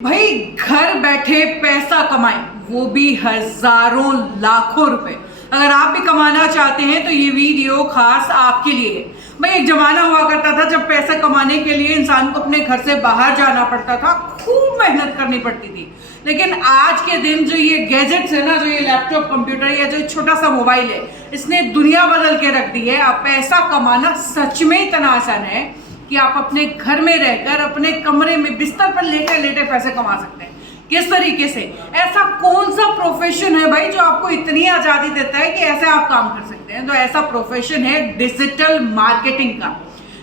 भाई घर बैठे पैसा कमाएं, वो भी हजारों लाखों रुपए। अगर आप भी कमाना चाहते हैं तो ये वीडियो खास आपके लिए है। भाई एक जमाना हुआ करता था जब पैसा कमाने के लिए इंसान को अपने घर से बाहर जाना पड़ता था, खूब मेहनत करनी पड़ती थी। लेकिन आज के दिन जो ये गैजेट्स है ना, जो ये लैपटॉप कंप्यूटर या जो छोटा सा मोबाइल है, इसने दुनिया बदल के रख दी है। अब पैसा कमाना सच में इतना आसान है कि आप अपने घर में रहकर अपने कमरे में बिस्तर पर लेटे लेटे पैसे कमा सकते हैं। किस तरीके से? ऐसा कौन सा प्रोफेशन है भाई जो आपको इतनी आज़ादी देता है कि ऐसे आप काम कर सकते हैं? तो ऐसा प्रोफेशन है डिजिटल मार्केटिंग का,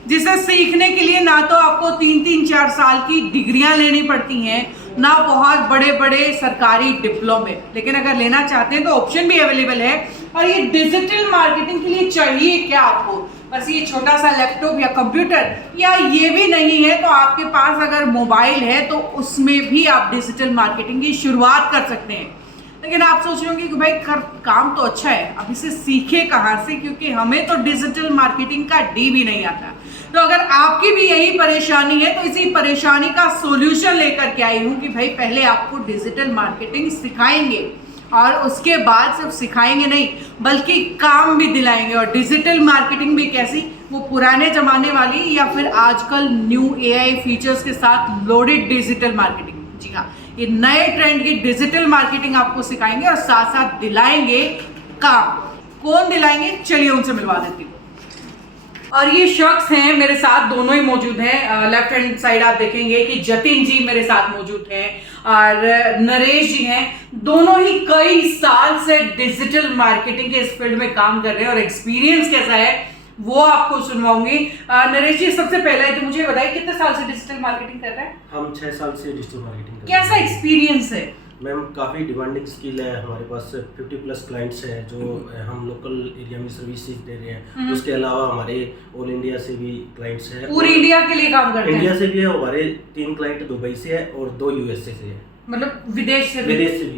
जिसे सीखने के लिए ना तो आपको 3-4 साल की डिग्रियां लेनी पड़ती हैं, ना बहुत बड़े बड़े सरकारी डिप्लोमे। लेकिन अगर लेना चाहते हैं तो ऑप्शन भी अवेलेबल है। और ये डिजिटल मार्केटिंग के लिए चाहिए क्या आपको? बस ये छोटा सा लैपटॉप या कंप्यूटर, या ये भी नहीं है तो आपके पास अगर मोबाइल है तो उसमें भी आप डिजिटल मार्केटिंग की शुरुआत कर सकते हैं। लेकिन आप सोच रहे होंगे कि भाई काम तो अच्छा है, अब इसे सीखे कहाँ से, क्योंकि हमें तो डिजिटल मार्केटिंग का डी भी नहीं आता। तो अगर आपकी भी यही परेशानी है तो इसी परेशानी का सॉल्यूशन लेकर के आई हूँ कि भाई पहले आपको डिजिटल मार्केटिंग सिखाएंगे और उसके बाद सिर्फ सिखाएंगे नहीं बल्कि काम भी दिलाएंगे। और डिजिटल मार्केटिंग भी कैसी, वो पुराने जमाने वाली या फिर आजकल न्यू एआई फीचर्स के साथ लोडेड डिजिटल मार्केटिंग। जी हाँ, ये नए ट्रेंड की डिजिटल मार्केटिंग आपको सिखाएंगे और साथ साथ दिलाएंगे काम। कौन दिलाएंगे, चलिए उनसे मिलवा देती हूँ। और ये शख्स हैं मेरे साथ, दोनों ही मौजूद हैं। लेफ्ट हैंड साइड आप देखेंगे कि जतिन जी मेरे साथ मौजूद हैं और नरेश जी हैं। दोनों ही कई साल से डिजिटल मार्केटिंग के इस फील्ड में काम कर रहे हैं और एक्सपीरियंस कैसा है वो आपको सुनवाऊंगी। नरेश जी, सबसे पहले तो मुझे बताइए कितने साल से डिजिटल मार्केटिंग कर रहे हैं? हम 6 साल से डिजिटल मार्केटिंग कर रहे हैं। कैसा एक्सपीरियंस है? मैम काफ़ी डिमांडिंग स्किल है। हमारे पास 50+ क्लाइंट्स हैं जो हम लोकल एरिया में सर्विसेज दे रहे हैं। उसके अलावा हमारे ऑल इंडिया से भी क्लाइंट्स हैं। पूरी इंडिया के लिए काम करते हैं? इंडिया से भी है, हमारे 3 क्लाइंट दुबई से है और 2 यूएसए से है। मतलब विदेश से भी?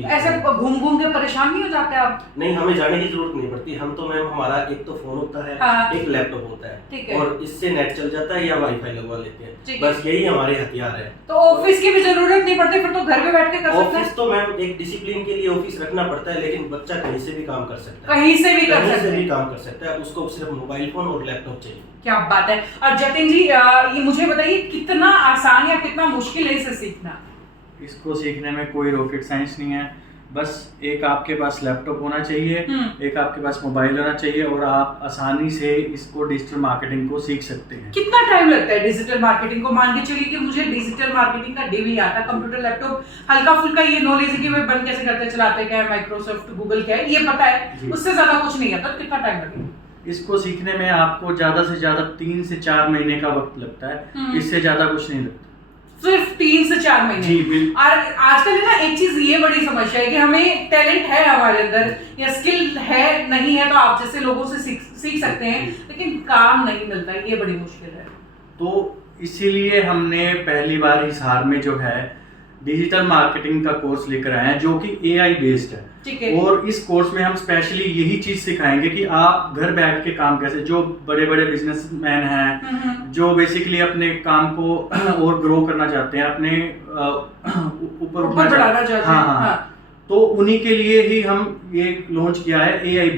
ऐसे घूम घूम के परेशान नहीं हो जाते आप? नहीं, हमें जाने की जरूरत नहीं पड़ती। हम तो मैम, हमारा एक तो फोन होता है, हाँ। एक लैपटॉप होता है, ठीक है। और इससे नेट चल जाता है या वाईफाई लगवा लेते हैं। बस यही हमारे हथियार है। तो ऑफिस की भी जरूरत नहीं पड़ती, फिर तो घर पे बैठ के कर सकते हैं। ऑफिस तो मैम एक डिसिप्लिन के लिए ऑफिस रखना पड़ता है, लेकिन बच्चा कहीं से भी काम कर सकता है। कहीं से भी काम कर सकता है। उसको सिर्फ मोबाइल फोन और लैपटॉप चाहिए। क्या बात है। और जतिन जी, ये मुझे बताइए कितना आसान या कितना मुश्किल है इसे सीखना? इसको सीखने में कोई रॉकेट साइंस नहीं है। बस एक आपके पास लैपटॉप होना चाहिए, एक आपके पास मोबाइल होना चाहिए और आप आसानी से इसको डिजिटल मार्केटिंग को सीख सकते हैं। कितना टाइम लगता है डिजिटल मार्केटिंग को? मान के चलिए कि मुझे डिजिटल मार्केटिंग का डी भी आता, कंप्यूटर लैपटॉप हल्का फुल्का ये नॉलेज है कि वे बंद कैसे करते, चलाते क्या है, माइक्रोसॉफ्ट गूगल क्या है, ये पता है, उससे ज्यादा कुछ नहीं आता। तो कितना टाइम लगेगा? इसको सीखने में आपको ज्यादा से ज्यादा 3 से 4 महीने का वक्त लगता है, इससे ज्यादा कुछ नहीं लगता। सिर्फ 3 से 4 महीने? जी बिल्कुल। और आजकल ना एक चीज ये बड़ी समस्या है कि हमें टैलेंट है हमारे अंदर या स्किल है, नहीं है तो आप जैसे लोगों से सीख सकते हैं, लेकिन काम नहीं मिलता, ये बड़ी मुश्किल है। तो इसीलिए हमने पहली बार हिसार में जो है डिजिटल मार्केटिंग का कोर्स लेकर आए हैं, जो कि एआई बेस्ड है। ठीक है। और इस कोर्स में हम स्पेशली यही चीज सिखाएंगे कि आप घर बैठ के काम कैसे, जो बड़े बड़े बिजनेसमैन हैं, जो बेसिकली अपने काम को और ग्रो करना चाहते हैं, अपने ऊपर बढ़ाना चाहते हैं। हाँ, तो उन्हीं के लिए ही हम ये लॉन्च किया है एआई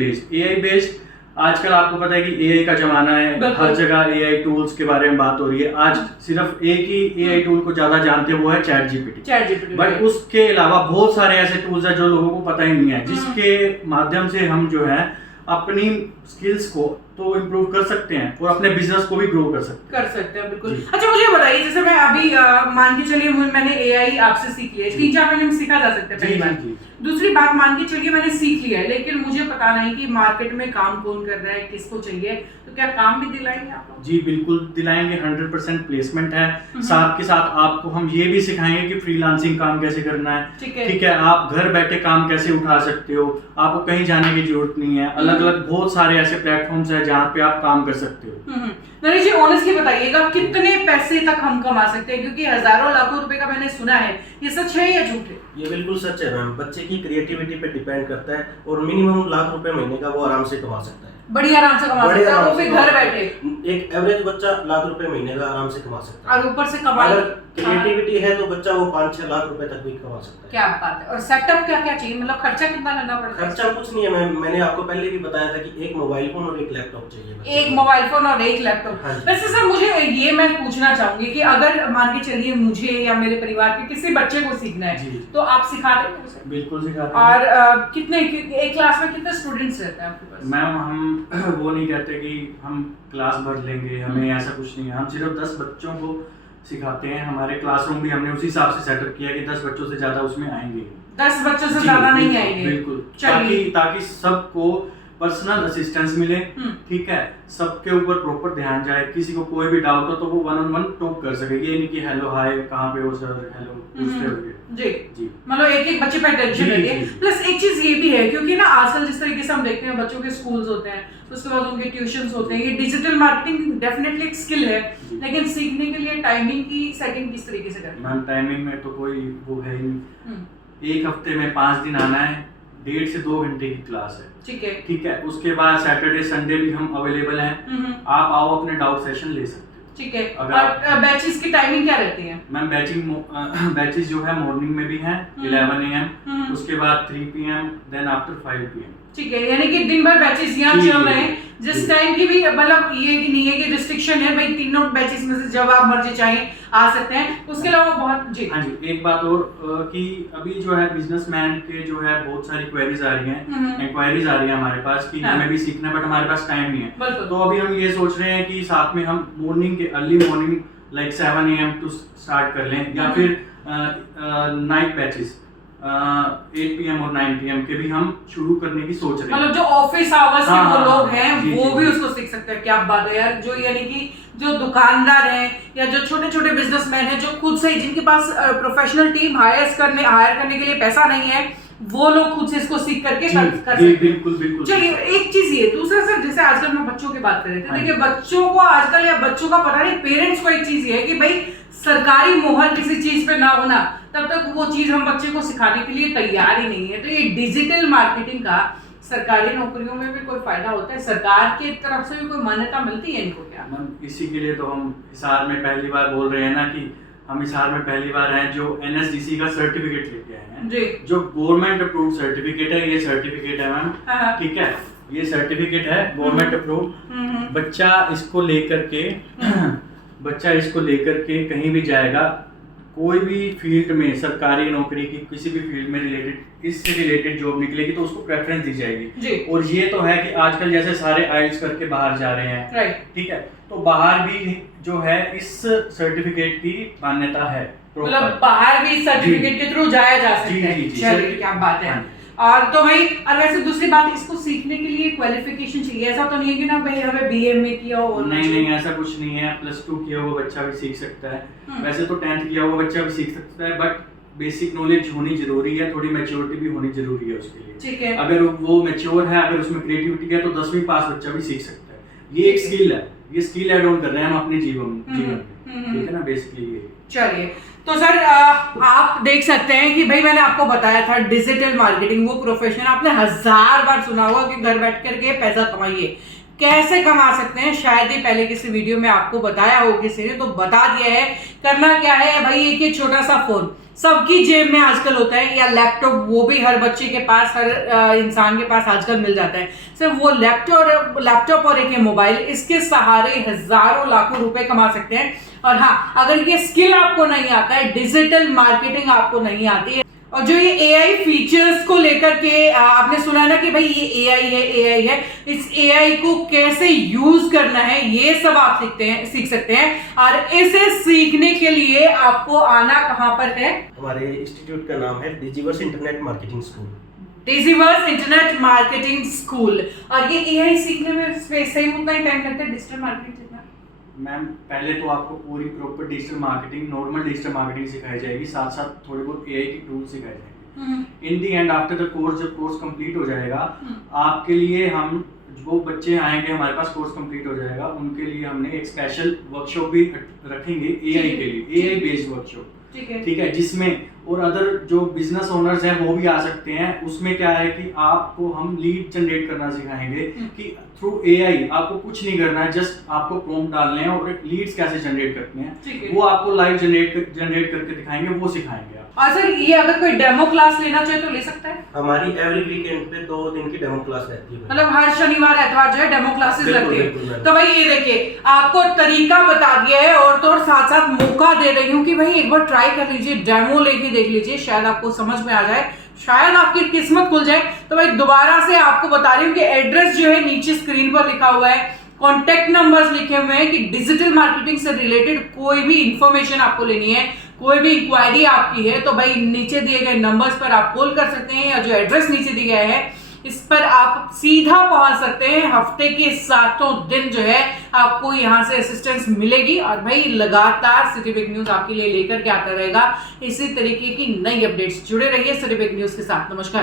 बेस्ड। आजकल आपको पता है कि एआई का जमाना है, हर जगह एआई टूल्स के बारे में बात हो रही है। आज सिर्फ एक ही एआई टूल को ज्यादा जानते हैं, वो है चैट जीपीटी। बट उसके अलावा बहुत सारे ऐसे टूल्स हैं जो लोगों को पता ही नहीं है, जिसके माध्यम से हम जो है अपनी स्किल्स को तो इम्प्रूव कर सकते हैं और अपने बिजनेस को भी ग्रो कर सकते हैं। बिल्कुल। अच्छा, मुझे बताइए, जैसे मैं अभी मान के चलिए मैंने एआई आपसे सीख लिया है, 3-4 महीने में सीखा जा सकता है पहली बात। दूसरी बात, मान के चलिए मैंने सीख लिया है, लेकिन मुझे पता नहीं कि मार्केट में काम कौन कर रहा है, किसको चाहिए, तो क्या काम भी दिलाएंगे आप लोग? जी बिल्कुल दिलाएंगे। 100% प्लेसमेंट है। साथ के साथ आपको हम ये भी सिखाएंगे कि फ्रीलांसिंग काम कैसे करना है। ठीक है, आप घर बैठे काम कैसे उठा सकते हो, आपको कहीं जाने की जरूरत नहीं है। अलग अलग बहुत सारे ऐसे प्लेटफॉर्म्स है जहाँ पे आप काम कर सकते हो। नरेश जी, ऑनेस्टली बताइएगा कितने पैसे तक हम कमा सकते हैं? क्योंकि हजारों लाखों रुपए का मैंने सुना है, ये सच है या झूठ है? ये बिल्कुल सच है मैम। बच्चे की क्रिएटिविटी पे डिपेंड करता है और मिनिमम लाख रुपए महीने का वो आराम से कमा सकता है। बड़ी आराम से कमा सकता है, वो भी घर बैठे। एक एवरेज बच्चा लाख रुपए महीने का आराम से कमा सकता है। और ऊपर से कमाई क्रिएटिविटी है तो बच्चा वो 5-6 लाख रुपए तक भी कमा सकता है। क्या बात है। और सेटअप क्या क्या चाहिए, मतलब खर्चा कितना करना पड़ता है? खर्चा कुछ नहीं है, मैंने आपको पहले भी बताया था कि एक मोबाइल फोन और एक लैपटॉप चाहिए बच्चे एक को। मोबाइल फोन और एक लैपटॉप। हाँ जी। वैसे सर मुझे ये मैं पूछना चाहूंगी कि अगर मान के चलिए मुझे या मेरे परिवार के किसी बच्चे को सीखना है जी। तो आप सिखा देंगे उसे? बिल्कुल सिखाते हैं। और कितने एक क्लास में कितने स्टूडेंट्स रहते हैं आपके पास? मैम हम वो नहीं कहते कि हम क्लास भर लेंगे, हमें ऐसा कुछ नहीं है। हम सिर्फ 10 बच्चों को सिखाते हैं। हमारे क्लासरूम भी हमने उसी हिसाब से सेटअप किया कि 10 बच्चों से ज्यादा उसमें आएंगे। 10 बच्चों से जी, ज्यादा नहीं बिल्कुल, आएंगे? बिल्कुल। चलिए। ताकि सबको पर्सनल असिस्टेंस मिले, हम्म। ठीक है, सबके ऊपर प्रॉपर ध्यान जाए। किसी को कोई भी डाउट हो तो वो 1-on-1 टॉक कर सके। ये नहीं कि हेलो हाय कहाँ पे हो सर, हेलो पूछते हुए। जी जी। मतलब एक बच्चे पे टेंशन जी, रहती है। जी। प्लस एक चीज ये भी है क्योंकि ना आजकल जिस तरीके से हम देखते हैं बच्चों के स्कूल्स होते हैं, उसके बाद उनके ट्यूशंस होते हैं। ये डिजिटल मार्केटिंग डेफिनेटली एक स्किल है, जी। लेकिन सीखने के लिए टाइमिंग की सेटिंग किस तरीके से करनी है? मैम टाइमिंग में तो कोई वो है ही नहीं। हम्म, एक हफ्ते में 5 दिन आना है, 1.5 से 2 घंटे की क्लास है, ठीक है। ठीक है। उसके बाद सैटरडे संडे भी हम अवेलेबल हैं। आप आओ, अपने डाउट सेशन ले सकते हो। ठीक है। अगर और बैचेस की टाइमिंग क्या रहती है? मैम बैचेस जो है मॉर्निंग में भी हैं 11 AM, उसके बाद 3 PM, देन आफ्टर 5 PM। ठीक है, यानी कि दिन भर बैचेस यहाँ जी, चल जी, रहे हैं। जिस जी। टाइम की भी मतलब ये कि नहीं है कि रिस्ट्रिक्शन है भाई, तीनों बैचेस में से जब आप मर्जी चाहें आ सकते हैं। उसके अलावा बहुत जी हाँ जी, एक बात और कि अभी जो है बिजनेसमैन के जो है बहुत सारी क्वेरीज आ रही हैं, इंक्वायरीज आ रही हैं हमारे पास कि हाँ। हमें भी सीखना है बट हमारे पास टाइम नहीं है। बिल्कुल। तो अभी हम ये सोच रहे हैं कि साथ में हम मॉर्निंग के early morning like 7 AM to start कर लें, या फिर नाइट बैचेस 8 PM और 9 PM के भी हम शुरू करने की सोच रहे हैं। मतलब जो ऑफिस आवर्स के हाँ, वो हाँ, लोग हाँ, हैं जी, वो जी, भी जी। उसको सीख सकते हैं। क्या बात है यार। जो यानी कि जो दुकानदार हैं या जो छोटे छोटे बिजनेसमैन हैं, जो खुद से जिनके पास प्रोफेशनल टीम हायर करने के लिए पैसा नहीं है, वो लोग खुद से इसको सीख करके जी, कर सकते हैं। बिल्कुल बिल्कुल। चलिए एक चीज ये दूसरा सर, जैसे आजकल हम बच्चों की बात कर रहे थे, हाँ देखिए जी। बच्चों को आजकल या बच्चों का पता नहीं, पेरेंट्स को एक चीज ये है कि भाई सरकारी मोहर किसी चीज पे ना होना, तब तक वो चीज हम बच्चे को सिखाने के लिए तैयार ही नहीं है। तो ये डिजिटल मार्केटिंग का सरकारी नौकरियों में भी कोई फायदा होता है? सरकार की तरफ से भी कोई मान्यता मिलती है इनको क्या? मैम इसी के लिए तो हम हिसार में पहली बार बोल रहे हैं ना कि हम हिसार में पहली बार हैं जो NSDC का सर्टिफिकेट लेके आए हैं, जी। जो गवर्नमेंट अप्रूव्ड सर्टिफिकेट है। ये सर्टिफिकेट है मैम, हाँ। ठीक है, ये सर्टिफिकेट है गवर्नमेंट अप्रूव्ड। बच्चा इसको लेकर के कहीं भी जाएगा, कोई भी फील्ड में, सरकारी नौकरी की किसी भी फील्ड में रिलेटेड, इससे रिलेटेड जॉब निकलेगी तो उसको प्रेफरेंस दी जाएगी। जी। और ये तो है कि आजकल जैसे सारे आइल्स करके बाहर जा रहे हैं, राइट। ठीक है, तो बाहर भी जो है इस सर्टिफिकेट की मान्यता है, मतलब बाहर भी सर्टिफिकेट के थ्रू जाया जा सकता है। जी, जी, चलिए क्या बात है। और तो भाई, और वैसे दूसरी बात, इसको सीखने के लिए क्वालिफिकेशन चाहिए? ऐसा तो नहीं है कि ना भाई हमें BA किया हो? नहीं, ऐसा कुछ नहीं है। +2 किया हुआ बच्चा भी सीख सकता है। वैसे तो 10th किया हुआ बच्चा भी सीख सकता है, बट बेसिक नॉलेज होनी जरूरी है, थोड़ी मैच्योरिटी भी होनी जरूरी है उसके लिए। ठीक है। अगर वो मैच्योर है, अगर उसमें क्रिएटिविटी है, तो 10वीं पास बच्चा भी सीख सकता है। ये एक स्किल है, ये स्किल ऐड ऑन कर रहे हैं हम अपने जीवन में, ठीक है ना, बेसिकली ये। चलिए तो सर आप देख सकते हैं कि भाई मैंने आपको बताया था डिजिटल मार्केटिंग वो प्रोफेशन, आपने 1000 बार सुना होगा कि घर बैठ करके पैसा कमाइए। कैसे कमा सकते हैं शायद ही पहले किसी वीडियो में आपको बताया हो किसी ने, तो बता दिया है। करना क्या है भाई, एक छोटा सा फोन सबकी जेब में आजकल होता है, या लैपटॉप, वो भी हर बच्चे के पास, हर इंसान के पास आजकल मिल जाता है। सिर्फ वो लैपटॉप और एक मोबाइल, इसके सहारे हजारों लाखों रुपए कमा सकते हैं। और हाँ, अगर ये स्किल आपको नहीं आता है, डिजिटल मार्केटिंग आपको नहीं आती है, और जो ये AI फीचर्स को लेकर के आपने सुना ना कि भाई ये AI है, इस AI को कैसे यूज करना है, ये सब आप सीख सकते हैं। और इसे सीखने के लिए आपको आना कहां पर है? हमारे इंस्टीट्यूट का नाम है Digiverse internet marketing school. Digiverse internet marketing school. और ये AI सीखने में सेम उतना ही टाइम लगता है डिजिटल मार्केटिंग जितना? मैम पहले तो आपको पूरी proper digital marketing, normal digital marketing सिखाई जाएगी, साथ साथ थोड़ी बहुत AI की टूल सिखाए जाएंगे। इन दी एंड आफ्टर द कोर्स, जब कोर्स कंप्लीट हो जाएगा, आपके लिए हम, जो बच्चे आएंगे हमारे पास, कोर्स कंप्लीट हो जाएगा, उनके लिए हमने एक स्पेशल वर्कशॉप भी रखेंगे AI के लिए, AI बेस्ड वर्कशॉप, ठीक है, जिसमें और अदर जो बिजनेस ओनर्स हैं वो भी आ सकते हैं। उसमें क्या है कि आपको हम लीड जनरेट करना सिखाएंगे कि थ्रू एआई आपको कुछ नहीं करना है, जस्ट आपको प्रॉम्प्ट डालने हैं और लीड्स कैसे जनरेट करते ठीक है। हैं वो आपको लाइव जनरेट करके दिखाएंगे, वो सिखाएंगे आप। और सर ये अगर कोई डेमो क्लास लेना चाहे तो ले सकता है? हमारी एवरी वीकेंड पे 2 दिन की डेमो क्लास रहती है। मतलब हर शनिवार एतवार जो है डेमो क्लासेस बिल्कुल, लगती बिल्कुल, है। मैडम। तो भाई ये देखिए आपको तरीका बता दिया है और तो और साथ साथ मौका दे रही हूँ कि भाई एक बार ट्राई कर लीजिए, डेमो लेके देख लीजिए, शायद आपको समझ में आ जाए, शायद आपकी किस्मत खुल जाए। तो भाई दोबारा से आपको बता रही हूँ कि एड्रेस जो है नीचे स्क्रीन पर लिखा हुआ है, कॉन्टेक्ट नंबर्स लिखे हुए हैं कि डिजिटल मार्केटिंग से रिलेटेड कोई भी इंफॉर्मेशन आपको लेनी है, कोई भी इंक्वायरी आपकी है तो भाई नीचे दिए गए नंबर्स पर आप कॉल कर सकते हैं, या जो एड्रेस नीचे दिया गया है इस पर आप सीधा पहुंच सकते हैं। हफ्ते के 7 दिन जो है आपको यहां से असिस्टेंस मिलेगी और भाई लगातार सिटी बिग न्यूज आपके लिए लेकर के आता रहेगा इसी तरीके की नई अपडेट्स। जुड़े रहिए सिटी बिग न्यूज के साथ। नमस्कार।